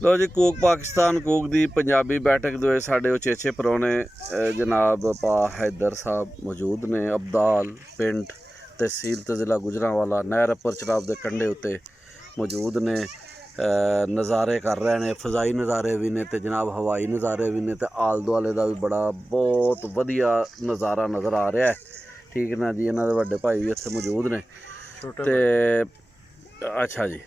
लो जी, कूक पाकिस्तान कूक दी पंजाबी बैठक दे साढ़े उचेचे परौने जनाब पा हैदर साहब मौजूद ने। अब्दाल पिंड तहसील ते ज़िला गुजरांवाला नहर अपर चनाब के कंढे उत्ते मौजूद ने। नज़ारे कर रहे हैं, फजाई नज़ारे भी ने ते जनाब हवाई नज़ारे भी ने ते आल दुआले का भी बड़ा बहुत वधिया नज़ारा नज़र आ रहा है। ठीक ना जी, इन्होंने वड्डे भाई भी इत्थे मौजूद ने ते अच्छा जी।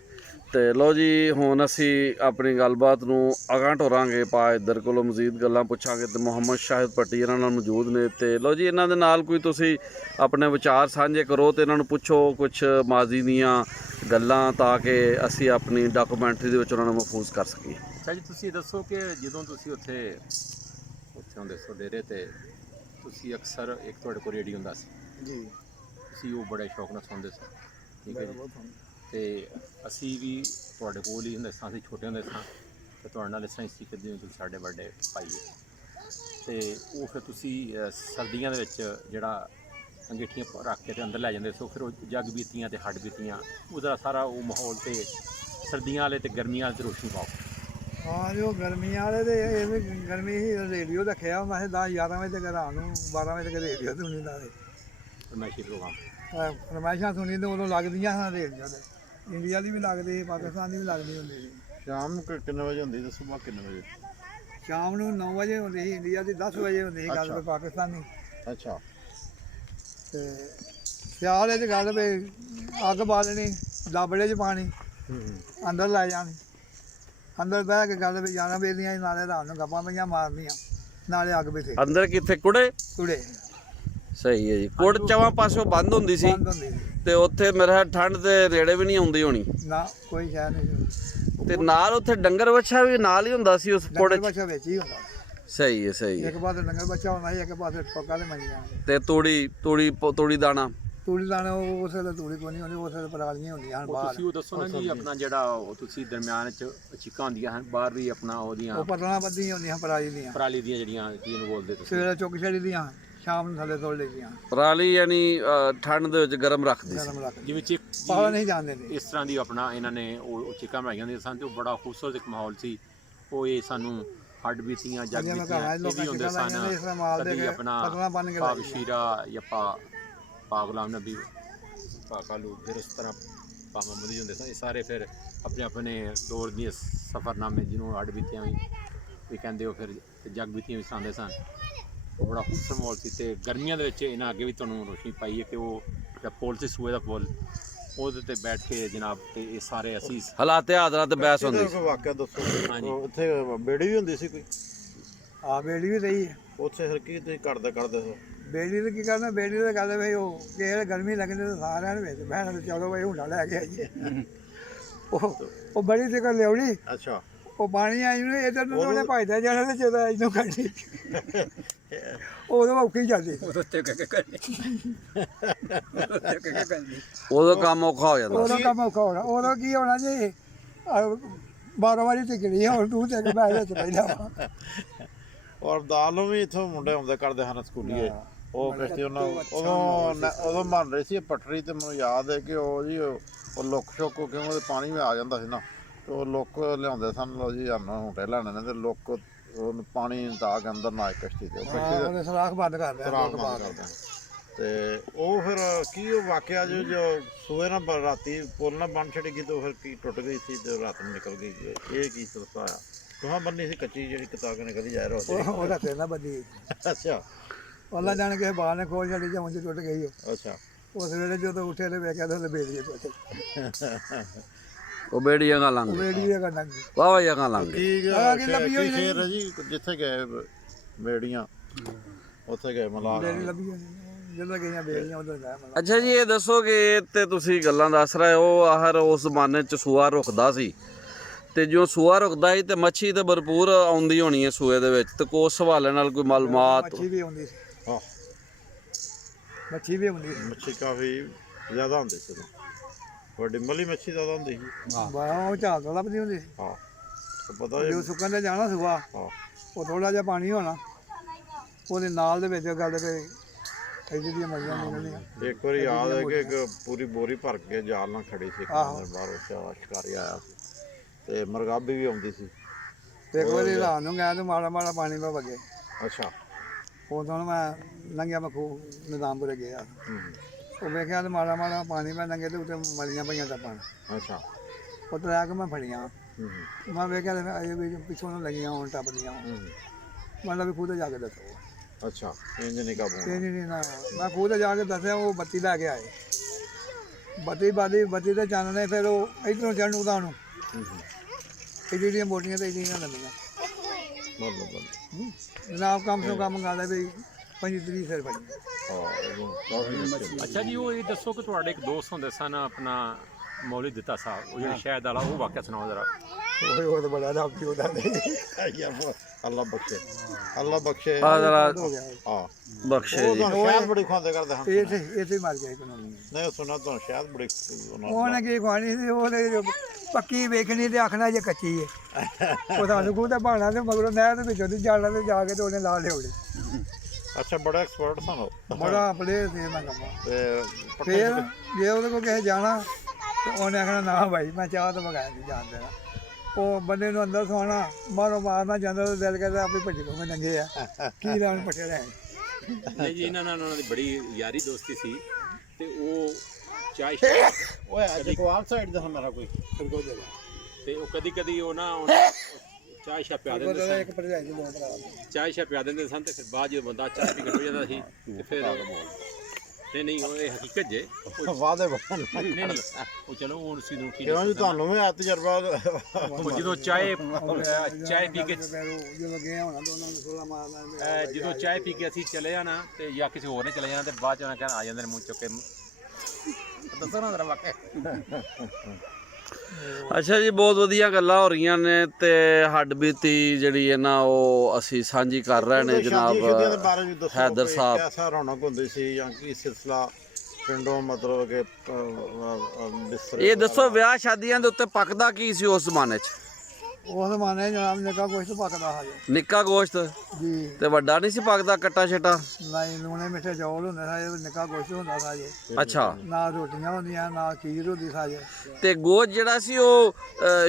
तो लो जी, हुण असी अपनी गलबात नूं अगां टोरांगे। पा इधर कोलों मजीद गल्लां पुछांगे ते मुहम्मद शाहिद भट्टी इन्हां नाल मौजूद ने। ते लो जी, इन्हां दे नाल कोई तुसी अपने विचार साझे करो ते इन्हां नूं पुछो कुछ माजी दियां गल्लां, ताकि असी अपनी डॉक्यूमेंट्री दे विच उन्हां नूं महफूज कर सकीए। अच्छा जी, तुसी दसो कि जदों तुसी उत्थे हुंदे सो डेरे ते तुसी अक्सर एक तुहाडे कोल रेडियो हुंदा सी जी, तुसी ओह बड़े शौक नाल सुणदे सी, ठीक है जी। ते असी भी तुहाडे कोल ही हुंदे सां, असीं छोटे हुंदे सां ते तुहाडे नाल इस तरह ही सिक्खदे हो, तुसी साडे बड्डे भाई हो। ते ओह फिर तुसी सर्दियां दे विच जेह्ड़ा अंगीठियां रख के ते अंदर लै जांदे सो, फिर ओह जग बीतियां ते हड्ड बीतियां, ओहदा सारा ओह माहौल ते सर्दियां वाले ते गर्मियां वाले ते रोशनी पाओ। हाँ जो गर्मी वाले तो ये भी गर्मी ही रेडियो रखे होंदा है 10-11 बजे तक, रात को 12 बजे तक रेडियो सुनी दा। फरमाइशी प्रोग्राम फरमाइशां सुनी तो उदों लगदियां हाँ रेडियो ते, इंडिया दी भी लगदी, पाकिस्तान दी भी लगदी हुंदी सी। शाम ਨੂੰ ਕਿੰਨੇ ਵਜੇ ਹੁੰਦੀ ਤੇ ਸਵੇਰ ਕਿੰਨੇ ਵਜੇ? शाम को 9 बजे होंदी सी इंडिया दी, 10 बजे होंदी सी गल अच्छा। पाकिस्तानी। ਅੱਛਾ ते स्याल च गल भी अग बालनी, दाबड़े च पानी, अंदर लै जानी, अंदर बह के गल भी जाना बेलियां नाले रात को गप्पां पईयां मारनियां, नाले अग भी थे अंदर कित्थे कुड़े? कुड़े सही है जी। कुड़ चवां पासों बंद हुंदी सी बंद होंदी सी ते उत्थे मेरा ठंड दे नेड़े भी नहीं आउंदी होनी ना, कोई शै नहीं सी। ते नाल उत्थे डंगर बच्छा भी नाल ही हुंदा सी उस कुड़े डंगर च। बच्छा बिच ही होंदा, सही है, सही है। एक पासे डंगर बच्छा होंदा सी, एक पासे पक्का ते मंजियां। ते तूड़ी दाना तूड़ी दाने उस वेले तूड़ी कोई नहीं होंदी, उस वेले परालियां होंदियां ਉਹ बाहर। ਤੁਸੀਂ ਉਹ ਦੱਸੋ ਨਾ ਜੀ, ਆਪਣਾ ਜਿਹੜਾ ਉਹ ਤੁਸੀਂ ਦਰਮਿਆਨ ਚ ਚੀਕਾਂ ਹੁੰਦੀਆਂ ਹਨ ਬਾਹਰ ਵੀ ਆਪਣਾ ਉਹਦੀਆਂ ਉਹ ਪਤਲਾਂ ਬੱਧੀਆਂ ਹੁੰਦੀਆਂ ਪਰਾਲੀ ਦੀਆਂ, ਪਰਾਲੀ ਦੀਆਂ ਜਿਹੜੀਆਂ ਕੀ ਨੂੰ ਬੋਲਦੇ ਤੁਸੀਂ ਸਵੇਰੇ ਚੁੱਕ ਛੜੀ ਦੀਆਂ, ਸ਼ਾਮ ਨੂੰ ਥੱਲੇ ਤੋੜ ਲਈਆਂ, ਪਰਾਲੀ ਯਾਨੀ ਠੰਡ ਦੇ ਵਿੱਚ ਗਰਮ ਰੱਖਦੀ ਸੀ। ਗਰਮ ਰੱਖ ਜਿਵੇਂ ਚਿੱਕ ਪਾਲਾ ਨਹੀਂ ਜਾਣ ਦਿੰਦੇ। ਇਸ ਤਰ੍ਹਾਂ ਦੀ ਆਪਣਾ ਇਹਨਾਂ ਨੇ ਉਹ ਚੀਕਾਂ ਬਣਾਈਆਂ ਹੁੰਦੀਆਂ ਸਨ ਤੇ ਉਹ ਬੜਾ ਖੂਬਸੂਰਤ ਇੱਕ ਮਾਹੌਲ ਸੀ। ਉਹ ਇਹ ਸਾਨੂੰ ਹੱਡ ਬੀਤੀਆਂ ਜਗ ਜਿਵੇਂ ਬੀਤੀਆਂ ਘਰਾਂ 'ਚ ਇਹ ਲੋਕਾਂ ਵੀ ਹੁੰਦੇ ਚੀਕਾਂ ਲਾਈਆਂ ਨੇ, ਇਸ ਤਰ੍ਹਾਂ ਮਾਲ ਸਨ। ਦੇ ਕਦੀ ਕੇ ਆਪਣਾ ਪਤਲਾਂ ਬੰਨ ਕੇ ਪਾਕ ਲਾਈਆਂ। ਸ਼ੀਰਾ ਜਾਂ ਪਾ ਗੁਲਾਮ ਨਬੀ ਕਾਲੂ, ਫਿਰ ਇਸ ਤਰ੍ਹਾਂ ਪਾਵਾਂ ਮੁਦੀ ਹੁੰਦੇ ਸਨ। ਇਹ ਸਾਰੇ ਫਿਰ ਆਪਣੇ ਦੌਰ ਦੀਆਂ ਸਫ਼ਰਨਾਮੇ ਜਿਹਨੂੰ ਹੱਡ ਬੀਤੀਆਂ ਵੀ ਕਹਿੰਦੇ ਹੋ, ਫਿਰ ਜਗ ਬੀਤੀਆਂ ਵੀ ਸੁਣਾਉਂਦੇ ਸਨ। ਉਹ ਬੜਾ ਖੂਬਸੂਰਤ ਮਾਹੌਲ ਸੀ। ਤੇ ਗਰਮੀਆਂ ਦੇ ਵਿੱਚ ਇਹਨਾਂ ਅੱਗੇ ਵੀ ਤੁਹਾਨੂੰ ਰੋਸ਼ਨੀ ਪਾਈ ਹੈ ਕਿ ਉਹ ਜਿਹੜਾ ਪੁਲ ਸੀ ਸੂਏ ਦਾ ਪੁਲ, ਉਹਦੇ ਤੇ ਬੈਠ ਕੇ ਜਨਾਬ ਤੇ ਇਹ ਸਾਰੇ ਅਸੀਂ ਹਾਲਾਤੇ ਹਾਜ਼ਰਾਂ ਤੇ ਬਹਿਸ ਹੁੰਦੀ ਸੀ। ਕੋਈ ਵਾਕਿਆ ਦੱਸੋ। ਹਾਂਜੀ। ਉੱਥੇ ਬੇੜੀ ਵੀ ਹੁੰਦੀ ਸੀ ਕੋਈ? ਆ ਬੇੜੀ ਵੀ ਰਹੀ ਹੈ। ਉੱਥੇ ਫਿਰ ਕੀ ਤੁਸੀਂ ਕਰਦੇ ਹੋ? ਬੇੜੀ ਤੇ ਕੀ ਕਰਨਾ, ਬੇੜੀ ਤੇ ਗੱਲ ਵੀ ਉਹ ਕਿਸੇ ਗਰਮੀ ਲੱਗਦੀ ਤਾਂ ਸਾਰਿਆਂ ਨੂੰ ਵਿੱਚ ਬਹਿਣਾ ਤੇ ਚਲੋ ਬਈ ਹੁੰਡਾ ਲੈ ਕੇ ਆਈਏ। ਉਹ ਬੜੀ ਤੇ ਕਰ ਲਿਆਉਣੀ, ਅੱਛਾ ਉਹ ਪਾਣੀ ਆਈ ਨੂੰ ਇਧਰ ਨੂੰ ਉਹਨੇ ਭਜਦਾ ਜਾਣਾ ਤੇ ਜਦੋਂ ਇਹਨੂੰ ਕੱਢੀ ਉਦੋਂ ਔਖੀ ਜਾਂਦੀ। ਉਦੋਂ ਕੰਮ ਔਖਾ ਹੋ ਜਾਂਦਾ। ਉਦੋਂ ਕੰਮ ਔਖਾ ਹੋਣਾ, ਉਦੋਂ ਕੀ ਹੋਣਾ ਜੀ 12 ਵਾਰੀ ਟਿਕਣੀ ਹੁਣ ਤੂੰ ਤੇ ਬਹਿ ਵਿੱਚ ਪਹਿਲਾਂ ਵਾ। ਔਰ ਦਾਲ ਨੂੰ ਵੀ ਇੱਥੋਂ ਮੁੰਡੇ ਆਉਂਦੇ ਕਰਦੇ ਹਨ ਸਕੂਲੀਏ। ਉਹ ਕਿਸ਼ਤੀ ਉਹਨਾਂ ਉਦੋਂ ਮੰਨ ਰਹੇ ਸੀ ਪਟਰੀ, ਤੇ ਮੈਨੂੰ ਯਾਦ ਹੈ ਕਿ ਉਹ ਜੀ ਉਹ ਲੁੱਕ ਸ਼ੁੱਕ ਕਿਉਂ ਉਹਦੇ ਪਾਣੀ ਵਿੱਚ ਆ ਜਾਂਦਾ ਸੀ ਨਾ, ਤੇ ਉਹ ਲੁੱਕ ਲਿਆਉਂਦੇ ਸਨ। ਲੋ ਜੀ ਸਾਨੂੰ ਹੁੰਟੇ ਲੈਣੇ ਨੇ ਤੇ ਲੁੱਕ ਉਹਨੂੰ ਪਾਣੀ ਦਾ ਕੇ ਅੰਦਰ ਨਾ ਕਸ਼ਤੀ ਤੇ ਉਹਦੇ ਸਰਾਖ ਬੰਦ ਕਰ ਦਿਆ। ਤੇ ਉਹ ਫਿਰ ਕੀ ਉਹ ਵਾਕਿਆ ਜੋ ਸੂਏ ਨਾਲ ਰਾਤੀ ਪੁੱਲ ਨਾਲ ਬੰਨ ਛੱਡ ਗਈ ਤੇ ਫਿਰ ਕੀ ਟੁੱਟ ਗਈ ਸੀ ਤੇ ਰਾਤ ਨੂੰ ਨਿਕਲ ਗਈ। ਇਹ ਕੀ ਸਿਲਸਿਲਾ ਹੋਇਆ? ਤੁਹਾਂ ਬੰਨੀ ਸੀ ਕੱਚੀ ਜਿਹੜੀ ਕਿਤਾਬ ਨਿਕਲਦੀ ਜਾ ਰਹੀ ਉਹਦਾ ਤੇਲਾ ਬੱਦੀ। ਅੱਛਾ ਅੱਲਾ ਜਾਣ ਕੇ ਬਾਹਰ ਨੇ ਖੋਲ ਛੱਡੀ ਜਾਂ ਉਂਝ ਟੁੱਟ ਗਈ। ਅੱਛਾ ਉਸ ਵੇਲੇ ਜਦੋਂ ਉੱਠੇ ਤੇ ਵੇਖਿਆ ਤਾਂ ਬੇੜੀ ਟੁੱਟ ਉਹ ਬੇੜੀਆਂ ਗਾ ਲੰਘ ਬੇੜੀ ਦੇ ਕੰਨਾਂ ਵਾਹ ਜਗ੍ਹਾ ਲੰਘ ਕੀ ਲੱਭੀ ਹੋਈ ਸ਼ੇਰ ਹੈ ਜੀ ਜਿੱਥੇ ਗਏ ਬੇੜੀਆਂ ਉੱਥੇ ਗਏ ਮਲਾ ਬੇੜੀ ਲੱਭੀ ਹੋਈ ਜਦੋਂ ਗਈਆਂ ਬੇੜੀਆਂ ਉਧਰ ਗਿਆ। ਅੱਛਾ ਜੀ, ਇਹ ਦੱਸੋ ਕਿ ਤੇ ਤੁਸੀਂ ਗੱਲਾਂ ਦੱਸ ਰਹੇ ਹੋ, ਆਖਰ ਉਸ ਜ਼ਮਾਨੇ 'ਚ ਸੂਆ ਰੁਕਦਾ ਸੀ ਤੇ ਜੋ ਸੂਆ ਰੁਕਦਾ ਸੀ ਤੇ ਮੱਛੀ ਤੇ ਭਰਪੂਰ ਆਉਂਦੀ ਹੋਣੀ ਹੈ ਸੂਏ ਦੇ ਵਿੱਚ, ਤੇ ਉਸ ਹਵਾਲੇ ਨਾਲ ਕੋਈ ਮਾਲੂਮਾਤ? ਮੱਛੀ ਵੀ ਆਉਂਦੀ ਸੀ, ਹਾਂ ਮੱਛੀ ਵੀ ਆਉਂਦੀ ਸੀ। ਮੱਛੀ ਕਾਫੀ ਜ਼ਿਆਦਾ ਹੁੰਦੀ ਸੀ ਉਦੋਂ। ਵੱਡੀ ਮੱਲੀ ਮੱਛੀ ਜ਼ਿਆਦਾ ਹੁੰਦੀ ਸੀ। ਬਾਹਰ ਉਹ ਝਾਲ ਤੋਂ ਲੱਭਦੀ ਹੁੰਦੀ ਸੀ। ਹਾਂ ਪਤਾ ਜੋ ਸੁੱਕਣ ਤੇ ਜਾਣਾ ਸੁਆ, ਹਾਂ ਉਹ ਥੋੜਾ ਜਿਹਾ ਪਾਣੀ ਹੋਣਾ, ਉਹਦੇ ਨਾਲ ਦੇ ਵਿੱਚ ਗੱਲ ਤੇ ਇਹਦੀ ਦੀਆਂ ਮਰੀਆਂ ਨਿਕਲਦੀਆਂ। ਇੱਕ ਵਾਰੀ ਯਾਦ ਹੈ ਕਿ ਇੱਕ ਪੂਰੀ ਬੋਰੀ ਭਰ ਕੇ ਜਾਲ ਨਾਲ ਖੜੀ ਸੀ, ਬਾਹਰੋਂ ਸ਼ਿਕਾਰੀ ਆਇਆ ਸੀ ਤੇ ਮਰਗਾਬੀ ਵੀ ਆਉਂਦੀ ਸੀ। ਇੱਕ ਵਾਰੀ ਰਾਤ ਨੂੰ ਗਿਆ ਤੇ ਮਾੜਾ ਮਾੜਾ ਪਾਣੀ ਪਾ ਵਗੇ ਅੱਛਾ ਉਦੋਂ ਮੈਂ ਲੰਘਿਆ ਮੈਂ ਖੂਹ ਨਿਜ਼ਾਮਪੁਰੇ ਗਿਆ ਹੂੰ ਉਹ ਵੇਖਿਆ ਤੇ ਮਾੜਾ ਮਾੜਾ ਪਾਣੀ ਮੈਂ ਲੰਘੇ ਤੇ ਉੱਤੇ ਮਲੀਆਂ ਪਈਆਂ ਟੱਪਣ ਅੱਛਾ ਉਹ ਤੋਂ ਆ ਕੇ ਮੈਂ ਫੜੀਆਂ ਹੂੰ ਮੈਂ ਵੇਖਿਆ ਤੇ ਅਜੇ ਵੀ ਪਿੱਛੋਂ ਨੂੰ ਲੱਗੀਆਂ ਹੁਣ ਟੱਪਦੀਆਂ ਹੂੰ ਮਤਲਬ ਵੀ ਖੂਹ ਤੇ ਜਾ ਕੇ ਦੱਸੋ ਅੱਛਾ ਇੰਜ ਨਹੀਂ ਕਾਬੂ ਤੇ ਨਹੀਂ ਨਾ ਮੈਂ ਖੂਹ ਤੇ ਜਾ ਕੇ ਦੱਸਿਆ ਉਹ ਬੱਤੀ ਲੈ ਕੇ ਆਏ ਬੱਤੀ ਤੇ ਚਾਨਣੇ ਫਿਰ ਉਹ ਇੱਧਰੋਂ ਚੜ੍ਹਨ ਉਦਾਂ ਨੂੰ ਇਹ ਜਿਹੜੀਆਂ ਮੋਟੀਆਂ ਤੇ ਜਿਹੜੀਆਂ ਲੰਮੀਆਂ ਬੱਲੇ ਜਨਾਬ ਕਮ ਸੇ ਕਮ ਗੱਲ ਹੈ ਵੀ 35 ਸਿਰ ਪਈ ਅੱਛਾ ਜੀ, ਉਹ ਇਹ ਦੱਸੋ ਕਿ ਤੁਹਾਡੇ ਇੱਕ ਦੋਸਤ ਹੁੰਦੇ ਸਨ ਆਪਣਾ ਮੌਲੀ ਦਿੱਤਾ ਸਾਹਿਬ, ਉਹ ਜਿਹੜਾ ਸ਼ਾਇਦ ਵਾਲਾ, ਉਹ ਵਾਕਿਆ ਸੁਣਾਓ ਜ਼ਰਾ। ਉਹ ਤਾਂ ਬੜਾ ਰੱਬ ਦੀ ਉਹਦਾ ਅੱਲਾ ਬਖਸ਼ੇ ਅੱਲਾ ਬਖਸ਼ੇ ਆ ਜਰਾ ਹੋ ਗਿਆ ਹਾਂ ਬਖਸ਼ੇ ਉਹ ਜੀ। ਤਾਂ ਸ਼ਾਇਦ ਬੜੀ ਖਾਂਦੇ ਕਰਦੇ ਹਾਂ ਇਹ ਮਰ ਗਿਆ ਕਾਨੂੰਨੀ ਨਹੀਂ ਸੁਣਾ ਤਾਂ ਸ਼ਾਇਦ ਬੜੀ ਉਹਨੇ ਕੀ ਖਵਾਣੀ ਸੀ ਉਹਨੇ ਪੱਕੀ ਵੇਖਣੀ ਤੇ ਆਖਣਾ ਜੇ ਕੱਚੀ ਹੈ ਉਹ ਸਾਨੂੰ ਖੂਹ ਤਾਂ ਬਹਾਨਾ ਤੇ ਮਗਰੋਂ ਨਹਿਰ ਦੇ ਵਿੱਚੋਂ ਦੀ ਜਾਣਾ ਤੇ ਜਾ ਕੇ ਤੇ ਉਹਨੇ ਲਾ ਲਿਆਉਣੀ ਅੱਛਾ ਬੜਾ ਐਕਸਪਰਟ ਸਨ ਉਹ ਬੜਾ ਪਲੇਅਰ ਸੀ ਇਹਨਾਂ ਕੰਮ ਤੇ ਫਿਰ ਜੇ ਉਹਦੇ ਕੋਲ ਕਿਸੇ ਜਾਣਾ ਤੇ ਉਹਨੇ ਆਖਣਾ ਨਾ ਭਾਈ ਮੈਂ ਚਾਹ ਤੋਂ ਬਗੈਰ ਨਹੀਂ ਜਾਣ ਦੇਣਾ ਉਹ ਬੰਦੇ ਨੂੰ ਅੰਦਰ ਸੋਣਾ ਮਾਰੋ ਮਾਰਨਾ ਜਾਂਦਾ ਤਾਂ ਦਿਲ ਕਰਦਾ ਆਪੇ ਭੱਜ ਲੋ ਮੈਂ ਨੰਗੇ ਆ ਕੀ ਲਾਉਣ ਪੱਟੇ ਰਹੇ ਨਹੀਂ ਜੀ, ਇਹਨਾਂ ਨਾਲ ਉਹਨਾਂ ਦੀ ਬੜੀ ਯਾਰੀ ਦੋਸਤੀ ਸੀ ਤੇ ਉਹ ਚਾਹ ਓਏ ਅੱਜ ਕੋਆਲ ਸਾਈਡ ਦਾ ਮੇਰਾ ਕੋਈ ਤੇ ਉਹ ਕਦੀ ਕਦੀ ਉਹ ਨਾ ਚਾਹ ਸ਼ਾ ਪਿਆ ਦਿੰਦੇ ਸਨ, ਇੱਕ ਭਰਜਾਈ ਦੇ ਦੋ ਭਰਾ ਚਾਹ ਸ਼ਾ ਪਿਆ ਦਿੰਦੇ ਸਨ ਤੇ ਫਿਰ ਬਾਅਦ ਜਦੋਂ ਬੰਦਾ ਚਾਹ ਪੀ ਕੇ ਹੋ ਜਾਂਦਾ ਸੀ ਤੇ ਫਿਰ ਨਹੀਂ ਉਹ ਇਹ ਹਕੀਕਤ ਜੇ ਵਾਦੇ ਬਣ ਨਹੀਂ ਉਹ ਚਲੋ ਹੁਣ ਸੀ ਨੂੰ ਕੀ ਕਿਉਂ ਜੀ ਤੁਹਾਨੂੰ ਵੀ ਆ ਤਜਰਬਾ ਉਹ ਜਦੋਂ ਚਾਹ ਪੀ ਕੇ ਜਦੋਂ ਗਏ ਹੋਣਾ ਤਾਂ ਉਹਨਾਂ ਨੂੰ ਥੋੜਾ ਮਾਰਨਾ ਜਦੋਂ ਚਾਹ ਪੀ ਕੇ ਅਸੀਂ ਚਲੇ ਜਾਣਾ ਤੇ ਜਾਂ ਕਿਸੇ ਹੋਰ ਨੇ ਚਲੇ ਜਾਣਾ ਤੇ ਬਾਅਦ ਚ ਉਹਨਾਂ ਕਹਿਣਾ ਆ ਜਾਂਦੇ ਨੇ ਮੂੰਹ ਚੁੱਕ ਕੇ ਦੱਸੋ ਨਾ ਜ਼ਰਾ ਵਾਕਿਆ। ਅੱਛਾ ਜੀ, ਬਹੁਤ ਵਧੀਆ ਗੱਲਾਂ ਹੋ ਰਹੀਆਂ ਨੇ ਤੇ ਹੱਡਬੀਤੀ ਜਿਹੜੀ ਹੈ ਨਾ ਉਹ ਅਸੀਂ ਸਾਂਝੀ ਕਰ ਰਹੇ ਨੇ ਜਨਾਬ ਹੈਦਰ ਸਾਹਿਬ। ਐਸਾ ਰੌਣਕ ਹੁੰਦੀ ਸੀ ਜਾਂ ਕੀ ਸਿਲਸਿਲਾ ਪਿੰਡੋਂ ਮਤਲਬ ਕਿ ਇਹ ਦੱਸੋ ਵਿਆਹ ਸ਼ਾਦੀਆਂ ਦੇ ਉੱਤੇ ਪੱਕਦਾ ਕੀ ਸੀ ਉਸ ਜ਼ਮਾਨੇ 'ਚ? ਉਸ ਜ਼ਮਾਨੇ ਜਨਾਬ ਨਿੱਕਾ ਕੁਛ ਤਾਂ ਪੱਕਦਾ ਹਜੇ ਨਿੱਕਾ ਗੋਸ਼ਤ ਜੀ ਤੇ ਵੱਡਾ ਨਹੀਂ ਸੀ ਪੱਕਦਾ ਕੱਟਾ ਛਟਾ? ਨਹੀਂ ਲੂਣੇ ਮਿੱਠੇ ਚੌਲ ਹੁੰਦੇ ਸਾਜੇ ਨਿੱਕਾ ਕੁਛ ਹੁੰਦਾ ਸਾਜੇ ਅੱਛਾ, ਨਾ ਰੋਟੀਆਂ ਹੁੰਦੀਆਂ ਨਾ ਖੀਰ ਹੁੰਦੀ ਸਾਜੇ ਤੇ ਗੋਸ਼ਤ ਜਿਹੜਾ ਸੀ ਉਹ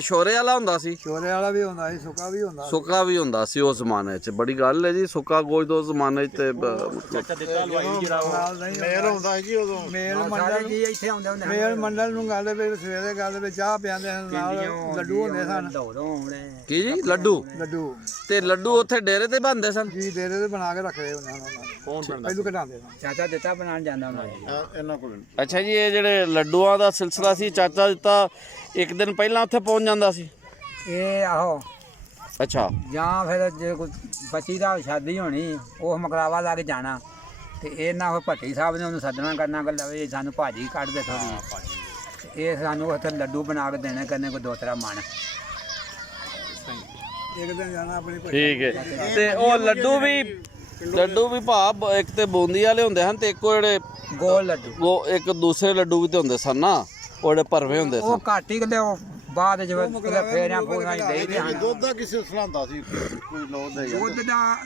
ਸ਼ੋਰੇ ਵਾਲਾ ਹੁੰਦਾ ਸੀ? ਛੋਲੇ ਵਾਲਾ ਵੀ ਹੁੰਦਾ ਸੀ ਸੁੱਕਾ ਵੀ ਹੁੰਦਾ ਸੀ। ਸੁੱਕਾ ਵੀ ਹੁੰਦਾ ਸੀ ਉਸ ਜ਼ਮਾਨੇ 'ਚ। ਬੜੀ ਗੱਲ ਹੈ ਜੀ, ਸੁੱਕਾ ਗੋਸ਼ਤ ਉਸ ਜ਼ਮਾਨੇ 'ਚ ਤੇ ਚਾਚਾ ਦਿੱਤਾ ਹਲਵਾਈ ਜਿਹੜਾ ਉਹ ਨਾਲ ਨਹੀਂ ਮੇਲ ਹੁੰਦਾ ਸੀ ਜੀ ਉਦੋਂ ਮੇਲ ਮੰਡਲ ਜੀ ਇੱਥੇ ਆਉਂਦੇ ਹੁੰਦੇ ਮੇਲ ਮੰਡਲ ਨੂੰ ਗੱਲ ਵੀ ਸਵੇਰੇ ਗੱਲ ਵੀ ਚਾਹ ਪਿਆਉਂਦੇ ਹਨ ਨਾਲ ਲੱਡੂ ਹੁੰਦੇ ਸਨ ਕੀ ਜੀ? ਲੱਡੂ? ਲੱਡੂ ਤੇ ਲੱਡੂ ਉੱਥੇ ਡੇਰੇ ਤੇ ਬਣਦੇ ਸਨ? ਜੀ ਡੇਰੇ ਤੇ ਬਣਾ ਕੇ ਰੱਖਦੇ ਹੁੰਦੇ ਹਨ ਉਹਨਾਂ ਨੇ ਕੌਣ ਬਣਦਾ ਪਹਿਲੂ ਕਢਾਉਂਦੇ ਸਨ ਚਾਚਾ ਦਿੱਤਾ ਬਣਾਉਣ ਜਾਂਦਾ ਉਹਨਾਂ ਨੇ ਇਹਨਾਂ ਕੋਲ ਅੱਛਾ ਜੀ, ਇਹ ਜਿਹੜੇ ਲੱਡੂਆਂ ਦਾ ਸਿਲਸਿਲਾ ਸੀ, ਚਾਚਾ ਦਿੱਤਾ ਇੱਕ ਦਿਨ ਪਹਿਲਾਂ ਉੱਥੇ ਪਹੁੰਚ ਜਾਂਦਾ ਸੀ? ਇਹ ਆਹੋ ਅੱਛਾ, ਜਾਂ ਫਿਰ ਜੇ ਕੋਈ ਬੱਚੀ ਦਾ ਸ਼ਾਦੀ ਹੋਣੀ ਉਹ ਮਕਰਾਵਾ ਲਾ ਕੇ ਜਾਣਾ ਤੇ ਇਹ ਨਾ ਉਹ ਭੱਟੀ ਸਾਹਿਬ ਨੇ ਉਹਨੂੰ ਸੱਦਣਾ ਕਰਨਾ ਕਿ ਲਵੇ ਸਾਨੂੰ ਭਾਜੀ ਕੱਢ ਦੇ ਥੋੜੀ, ਇਹ ਸਾਨੂੰ ਉੱਥੇ ਲੱਡੂ ਬਣਾ ਕੇ ਦੇਣੇ ਕਰਨੇ ਕੋਈ ਦੋ ਤਰ੍ਹਾਂ ਮਣ। ਇੱਕ ਦਿਨ ਜਾਣਾ ਆਪਣੀ ਠੀਕ ਹੈ। ਤੇ ਉਹ ਲੱਡੂ ਵੀ ਭਾ ਇੱਕ ਤੇ ਬੂੰਦੀ ਵਾਲੇ ਹੁੰਦੇ ਹਨ ਤੇ ਇੱਕ ਉਹ ਜਿਹੜੇ ਗੋਲ ਲੱਡੂ ਇੱਕ ਦੂਸਰੇ ਲੱਡੂ ਵੀ ਤੇ ਹੁੰਦੇ ਸਨ ਨਾ, ਉਹ ਜਿਹੜੇ ਭਰਵੇਂ ਹੁੰਦੇ ਉਹ ਸਨ। ਘੱਟ ਹੀ ਕਿਤੇ ਉਹ ਬਾਅਦ ਜਿਵੇਂ ਫੇਰਿਆਂ ਫੂਰਿਆਂ ਚ ਦੇਈਦੇ ਹਨ। ਦੁੱਧ ਦਾ ਕਿਸੇ ਸਿਲਸਿਲਾ ਹੁੰਦਾ ਸੀ ਕੋਈ ਲੋਦ ਦੇ ਦੁੱਧ ਦਾ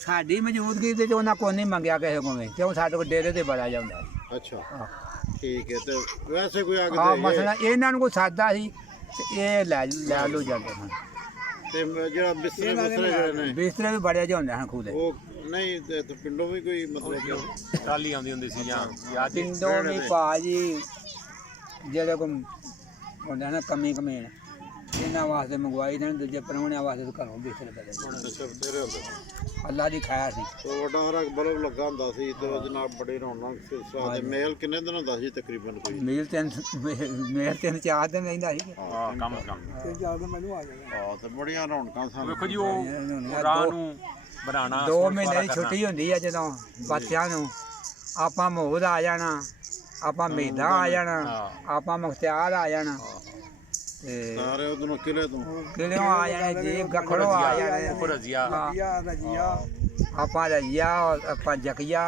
ਸਾਡੀ ਮੌਜੂਦਗੀ ਦੇ ਉਹਨਾਂ ਕੋਲ ਨਹੀਂ ਮੰਗਿਆ ਕਿਸੇ ਕੋਲੋਂ, ਕਿਉਂ ਸਾਡੇ ਕੋਲ ਡੇਰੇ ਤੇ ਬੜਾ ਜਾਂਦਾ ਸੀ। ਅੱਛਾ ਠੀਕ ਹੈ। ਤੇ ਵੈਸੇ ਕੋਈ ਆ ਆ ਕੇ ਮਸਲਾ ਇਹਨਾਂ ਨੂੰ ਕੋਈ ਸਾਦਾ ਸੀ ਤੇ ਇਹ ਲੈ ਲੋ ਜਾਂਦੇ ਹਨ। ਤੇ ਜਿਹੜਾ ਬਿਸਤਰੇ ਜਿਹੜੇ ਨੇ ਬਿਸਤਰੇ ਵੀ ਬੜੇ ਜਿਹੇ ਹੁੰਦੇ ਹਨ ਖੂਹ ਦੇ। ਉਹ ਨਹੀਂ ਤੇ ਪਿੰਡੋਂ ਵੀ ਕੋਈ ਮਤਲਬ ਕਿ ਟਰਾਲੀ ਆਉਂਦੀ ਹੁੰਦੀ ਸੀ ਜਾਂ ਯਾਦ ਹੀ ਪਿੰਡੋਂ ਵੀ ਭਾਜੀ ਜਿਹੜੇ ਕੋ ਹੁੰਦਾ ਨਾ ਕਮੀ ਕਮੇਣ ਇਹਨਾਂ ਵਾਸਤੇ ਮੰਗਵਾਈ ਦੇਣ, ਦੂਜੇ ਪ੍ਰਾਹੁਣਿਆਂ ਵਾਸਤੇ ਤਾਂ ਘਰੋਂ ਬਿਸਤਰੇ ਬਦਲ ਤੇਰੇ ਹੁੰਦੇ ਅੱਲਾ ਦੀ ਖੈਰ ਸੀ। ਤੇ ਵੱਡਾ ਹਰਾ ਬਲਬ ਲੱਗਾ ਹੁੰਦਾ ਸੀ ਤੇ ਉਹਦੇ ਨਾਲ ਬੜੇ ਰੌਣਕ ਸਿਲਸਿਲਾ ਤੇ ਮੇਲ ਕਿੰਨੇ ਦਿਨ ਹੁੰਦਾ ਸੀ ਤਕਰੀਬਨ ਕੋਈ? ਮੇਲ ਤਿੰਨ ਚਾਰ ਦਿਨ ਰਹਿੰਦਾ ਸੀ। ਹਾਂ ਕੰਮ ਤੇ ਚੱਲ ਕੇ ਮੈਨੂੰ ਆ ਜਾਣਾ ਹਾਂ ਤੇ ਬੜੀਆਂ ਰੌਣਕਾਂ ਸਨ। ਵੇਖੋ ਜੀ, ਉਹ ਰਾਹ ਨੂੰ ਬਣਾਉਣਾ 2 ਮਹੀਨੇ ਦੀ ਛੁੱਟੀ ਹੁੰਦੀ ਆ ਜਦੋਂ ਬੱਚਿਆਂ ਨੂੰ, ਆਪਾਂ ਮੋਹਦ ਆ ਜਾਣਾ, ਆਪਾਂ ਮੇਦਾ ਆ ਜਾਣਾ, ਆਪਾਂ ਮੁਖਤਿਆਰ ਆ ਜਾਣਾ ਤੇ ਸਾਰੇ ਉਦੋਂ ਕਿਲੇ ਤੋਂ ਕਿਹੜਿਓਂ ਆ ਜਾਣੇ ਜੀ, ਗਖੜੋ ਆ ਜਾਣੇ, ਉੱਪਰ ਰਜ਼ੀਆ ਰਜੀਆ ਆਪਾਂ ਰਜੀਆ, ਆਪਾਂ ਜਕੀਆ,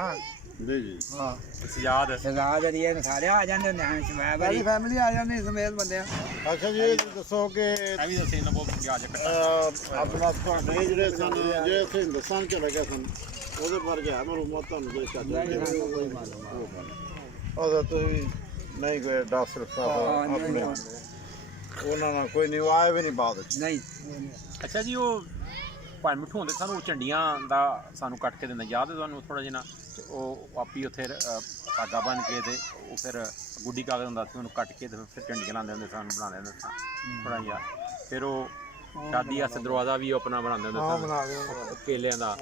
ਜੀ ਜੀ ਹਾਂ ਸਜਾਦ ਸਜ਼ਾ ਜਰੀਏ ਸਾਰੇ ਆ ਜਾਂਦੇ ਹੁੰਦੇ ਹਨ। ਸ਼ਮੈਬ ਸਾਰੀ ਫੈਮਿਲੀ ਆ ਜਾਂਦੀ ਸਮੇਤ ਬੰਦਿਆਂ ਅੱਛਾ ਜੀ, ਇਹ ਦੱਸੋ ਕਿ ਇਹ ਵੀ ਦੱਸੇ ਨਾ ਬਹੁਤ ਗਿਆ ਜੇ ਆਪਣਾ ਤੁਹਾਡੇ ਜਿਹੜੇ ਸਨ ਜਿਹੜੇ ਅਸੀਂ ਹਿੰਦੁਸਤਾਨ ਚਲੇ ਗਏ ਸਨ ਉਹਦੇ ਬਾਰੇ ਹੈ ਮਾਲੂਮਾਤ ਤੁਹਾਨੂੰ ਕੋਈ ਚਾਚਾ ਉਹਦਾ ਤੁਸੀਂ ਨਹੀਂ ਕੋਈ ਡਾਕਟਰ ਸਾਹਿਬ ਆਪਣੇ ਉਹਨਾਂ ਨਾਲ ਕੋਈ ਨਹੀਂ, ਉਹ ਆਏ ਵੀ ਨਹੀਂ ਬਾਅਦ ਵਿੱਚ। ਨਹੀਂ ਅੱਛਾ ਜੀ, ਉਹ ਭਾਈ ਮਿੱਠੂ ਹੁੰਦੇ ਸਾਨੂੰ ਝੰਡੀਆਂ ਦਾ ਸਾਨੂੰ ਕੱਟ ਕੇ ਦਿੰਦਾ, ਯਾਦ ਹੈ ਤੁਹਾਨੂੰ ਥੋੜਾ ਜਿਹਾ? ਤੇ ਉਹ ਆਪੀ ਉੱਥੇ ਧਾਗਾ ਬੰਨ ਕੇ ਤੇ ਉਹ ਫਿਰ ਗੁੱਡੀ ਕਾਗਜ਼ ਹੁੰਦਾ ਸੀ, ਉਹਨੂੰ ਕੱਟ ਕੇ ਤੇ ਫਿਰ ਝੰਡੀਆਂ ਲਾਉਂਦੇ ਹੁੰਦੇ ਸਨ, ਬਣਾਉਂਦੇ ਹੁੰਦੇ ਸਨ ਥੋੜਾ ਜਿਹਾ। ਫਿਰ ਉਹ ਸ਼ਾਦੀ ਵਾਸਤੇ ਦਰਵਾਜ਼ਾ ਵੀ ਆਪਣਾ ਬਣਾਉਂਦੇ ਹੁੰਦੇ ਸਨ ਬਣਾ ਕੇ ਕੇਲਿਆਂ ਦਾ,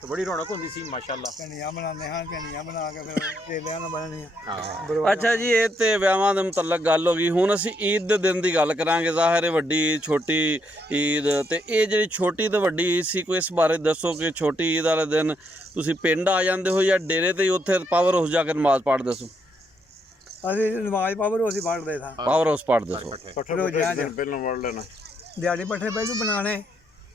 ਤੇ ਬੜੀ ਰੌਣਕ ਹੁੰਦੀ ਸੀ ਮਾਸ਼ਾਅੱਲਾ। ਝੰਡੀਆਂ ਬਣਾਉਂਦੇ ਹਾਂ, ਝੰਡੀਆਂ ਬਣਾ ਕੇ ਫਿਰ ਕੇਲਿਆਂ ਨਾਲ ਬਣਨੀਆਂ। ਹਾਂ ਅੱਛਾ ਜੀ, ਇਹ ਤੇ ਵਿਆਹਾਂ ਦੇ ਮੁਤਲਕ ਗੱਲ ਹੋ ਗਈ। ਹੁਣ ਅਸੀਂ ਈਦ ਦੇ ਦਿਨ ਦੀ ਗੱਲ ਕਰਾਂਗੇ। ਜ਼ਾਹਿਰ ਹੈ ਵੱਡੀ ਛੋਟੀ ਈਦ, ਤੇ ਇਹ ਜਿਹੜੀ ਛੋਟੀ ਤੇ ਵੱਡੀ ਈਦ ਸੀ, ਕੋਈ ਇਸ ਬਾਰੇ ਦੱਸੋ ਕਿ ਛੋਟੀ ਈਦ ਵਾਲੇ ਦਿਨ ਤੁਸੀਂ ਪਿੰਡ ਆ ਜਾਂਦੇ ਹੋ ਜਾਂ ਡੇਰੇ ਤੇ ਹੀ ਉੱਥੇ ਪਾਵਰ ਹਾਊਸ ਜਾ ਕੇ ਨਮਾਜ਼ ਪੜ੍ਹਦੇ ਸੋ? ਅਸੀਂ ਨਮਾਜ਼ ਪਾਵਰ ਅਸੀਂ ਪੜ੍ਹਦੇ ਸਾਂ, ਪਾਵਰ ਹਾਊਸ ਪੜ੍ਹਦੇ ਸੋ। ਪੱਠੇ ਪੁੱਠੇ ਇੱਕ ਦਿਨ ਪਹਿਲਾਂ ਵੜ ਲੈਣਾ। ਦਿਹਾੜੀ ਪੱਠੇ ਪਹਿਲੂ ਬਣਾਉਣੇ,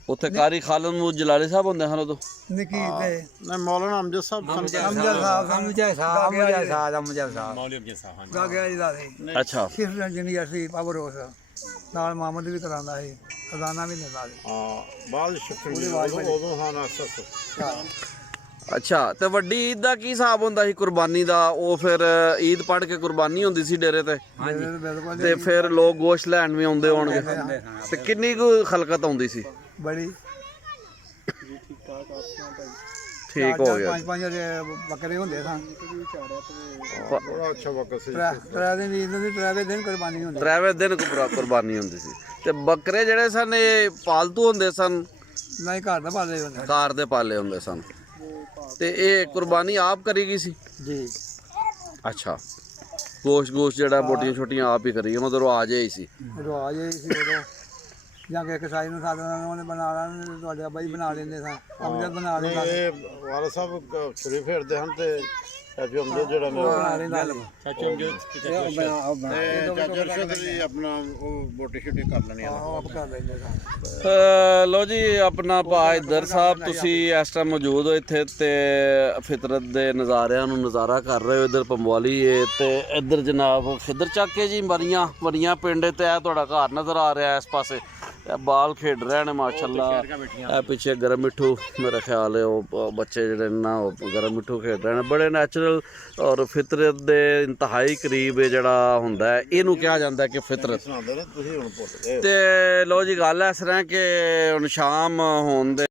ਉੱਥੇ ਕਾਰੀ ਖਾਲਦ ਨੂੰ ਜਲਾਲੇ ਸਾਹਿਬ ਹੁੰਦੇ ਹਨ ਉਦੋਂ? ਨਿੱਕੀ ਤੇ ਨਹੀਂ, ਮੌਲਾਨਾ ਅਮਜਦ ਸਾਹਿਬ ਅਮਜਦ ਸਾਹਿਬ ਮੁਝੇ ਸਾਹਿਬ ਮੌਲਵੀ ਅਫਜ਼ਲ ਸਾਹਿਬ, ਹਾਂਜੀ। ਗਾਗਿਆ ਜੀ ਦਾ ਸੀ ਅੱਛਾ, ਸਿਰਫ ਯੂਨੀਵਰਸਿਟੀ ਪਾਵਰ ਹਾਊਸ ਨਾਲ ਮੁਹੰਮਦ ਵੀ ਕਰਾਉਂਦਾ ਸੀ, ਖਜ਼ਾਨਾ ਵੀ ਲੈਂਦਾ ਸੀ। ਹਾਂ, ਬਾਅਦ ਸ਼ਿਫਟ ਉਦੋਂ ਹਾਂ ਨਾ ਅੱਛਾ। ਤੇ ਵੱਡੀ ਈਦ ਦਾ ਕੀ ਹਿਸਾਬ ਹੁੰਦਾ ਸੀ ਕੁਰਬਾਨੀ ਦਾ? ਉਹ ਫਿਰ ਈਦ ਪੜ੍ਹ ਕੇ ਕੁਰਬਾਨੀ ਹੁੰਦੀ ਸੀ ਡੇਰੇ ਤੇ, ਬਿਲਕੁਲ ਤੇ ਫਿਰ ਲੋਕ ਗੋਸ਼ਤ ਲੈਣ ਵੀ ਆਉਂਦੇ ਹੋਣਗੇ। ਤੇ ਕਿੰਨੀ ਕੁ ਖਲਕਤ ਆਉਂਦੀ ਸੀ? ਬੜੀ ਠੀਕ ਹੋ ਗਿਆ। ਪੰਜ ਪੰਜ ਬੱਕਰੇ ਹੁੰਦੇ ਸਨ। ਬੜਾ ਅੱਛਾ ਵਕਤ ਸੀ। ਤਰੇ ਦਿਨ ਈਦ ਦੀ ਤਰੇ ਦਿਨ ਕੁਰਬਾਨੀ ਹੁੰਦੀ। ਤ੍ਰੈਵੇਂ ਦਿਨ ਕੁਰਬਾਨੀ ਹੁੰਦੀ ਸੀ। ਤੇ ਬੱਕਰੇ ਜਿਹੜੇ ਸਨ ਇਹ ਪਾਲਤੂ ਹੁੰਦੇ ਸਨ, ਨਹੀਂ ਘਰ ਦਾ ਪਾਲੇ ਹੁੰਦੇ ਕਾਰ ਦੇ ਪਾਲੇ ਹੁੰਦੇ ਸਨ? ਤੇ ਇਹ ਕੁਰਬਾਨੀ ਆਪ ਕਰੀ ਗਈ ਸੀ? ਜੀ। ਅੱਛਾ, ਗੋਸ਼ਤ ਜਿਹੜਾ ਬੋਟੀਆਂ ਛੋਟੀਆਂ ਆਪ ਹੀ ਕਰੀ, ਮਤਲਬ ਰਵਾਜ ਹੀ ਸੀ। ਰਿਵਾਜ ਇਹ ਸੀ ਉਦੋਂ, ਜਾਂ ਕਿ ਕਸਾਈ ਨੂੰ ਸਾਧਨਾ ਉਹਨੇ ਬਣਾ ਲੈਣਾ, ਤੁਹਾਡੇ ਅੱਬਾ ਜੀ ਬਣਾ ਲੈਂਦੇ ਸਨ, ਅਮਜਦ ਬਣਾ ਲੈਂਦਾ ਸੀ। ਇਹ ਵਾਲਾ ਸਾਹਿਬ ਛੁਰੀ ਫੇਰਦੇ ਹਨ ਤੇ ਚਾਚੂ ਅਮਜਦ ਜਿਹੜਾ ਬਣਾ ਲੈਂਦਾ ਸੀ। ਚਾਚੂ ਅਮਜਦ ਤੇ ਚਾਚੂ ਅਰਸ਼ਦ ਵੀ ਆਪਣਾ ਉਹ ਬੋਟੀ ਛੁੱਟੀ ਕਰ ਲੈਣੀ ਆ। ਉਹ ਆਪ ਕਰ ਲੈਂਦੇ ਸਨ। ਲੋ ਜੀ, ਆਪਣਾ ਭਾ ਇੱਧਰ ਸਾਹਿਬ, ਤੁਸੀਂ ਇਸ ਟਾਈਮ ਮੌਜੂਦ ਹੋ ਇੱਥੇ ਤੇ ਫਿਤਰਤ ਦੇ ਨਜ਼ਾਰਿਆਂ ਨੂੰ ਨਜ਼ਾਰਾ ਕਰ ਰਹੇ ਹੋ। ਇੱਧਰ ਪੰਬਵਾਲੀ ਏ ਤੇ ਇੱਧਰ ਜਨਾਬ ਖਿੱਦਰ ਚੱਕ ਕੇ ਜੀ ਮਰੀਆਂ ਪਿੰਡ ਤੇ ਇਹ ਤੁਹਾਡਾ ਘਰ ਨਜ਼ਰ ਆ ਰਿਹਾ ਇਸ ਪਾਸੇ। ਇਹ ਬਾਲ ਖੇਡ ਰਹੇ ਨੇ ਮਾਸ਼ਾਅੱਲਾ। ਇਹ ਪਿੱਛੇ ਗਰਮ ਮਿੱਠੂ, ਮੇਰਾ ਖਿਆਲ ਹੈ ਉਹ ਬੱਚੇ ਜਿਹੜੇ ਨਾ ਉਹ ਗਰਮ ਮਿੱਠੂ ਖੇਡ ਰਹੇ ਨੇ। ਬੜੇ ਨੈਚੁਰਲ ਔਰ ਫਿਤਰਤ ਦੇ ਇੰਤਹਾਈ ਕਰੀਬ ਇਹ ਜਿਹੜਾ ਹੁੰਦਾ ਹੈ, ਇਹਨੂੰ ਕਿਹਾ ਜਾਂਦਾ ਕਿ ਫਿਤਰਤ। ਸੁਣਾਉਂਦੇ ਨੇ ਤੁਸੀਂ ਹੁਣ ਭੁੱਲ ਗਏ। ਤੇ ਲੋ ਜੀ, ਗੱਲ ਇਸ ਤਰ੍ਹਾਂ ਕਿ ਹੁਣ ਸ਼ਾਮ ਹੋਣ ਦੇ